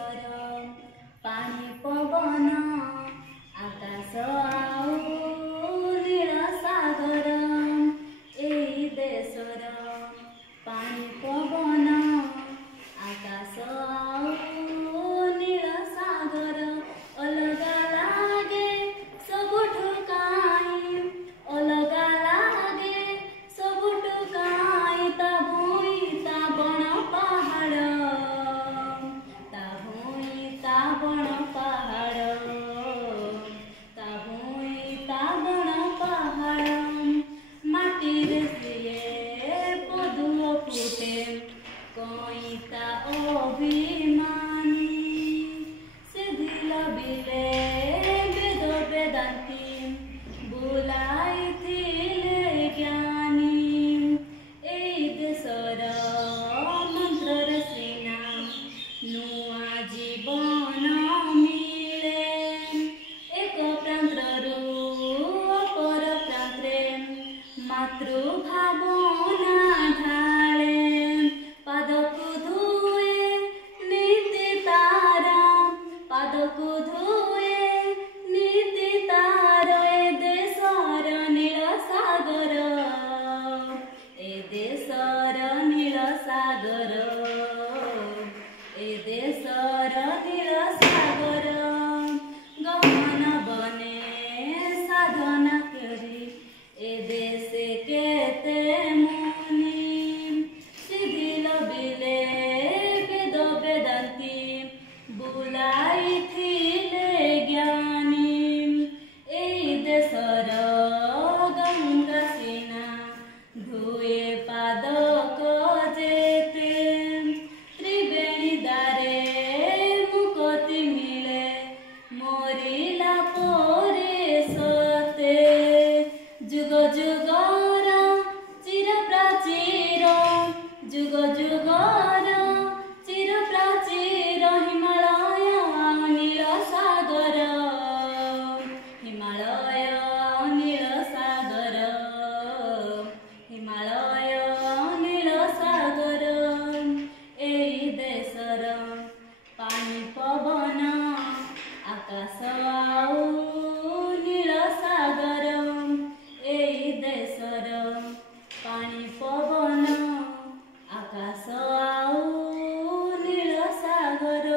देशर पानी पवन आकाश आउ नील सागर एई देशर पानी पवन आकाश आउ नील सागर अलगा लागे सबुठु काई अलगा लागे सबुठु काई ता भूई ता बण पहाड़ ता भूई ता बण पहाड़ ता भूई ता बण पहाड़ माटी रे सिए पदुओ फुटे कोई ता अभिमानी सिधिल बिले वेद वेदांती बुलाई थिले ज्ञानी एई देशर मंत्रर सीना नुआ जीवन मिले एक प्रांतरू अपर प्रांतरे मातृभावना ढाळे पादकु धुए नीति तारा पादकु धुए नीति तारा ए देशर नील सागर ए देशर नील सागर ए देशर नील सागर गहन बने साधना करी ए देशे केते मुनि सिधिल बिले वेद वेदांती बुलाई थिले ज्ञानी एई देशर गंगा सीना धुए पादक जेते त्रिवेणी दारे मुक्ति मिले मरिला परे सते जुग जुगर चिर प्राचीर जुग जुगर चिर प्राचीर हिमालय नील सागर हिमालय नील सागर हिमालय नील सागर एई देशर पानी पवन आकाश आउ नील सागर एई देशर पानी पवन आकाश आउ नील सागर।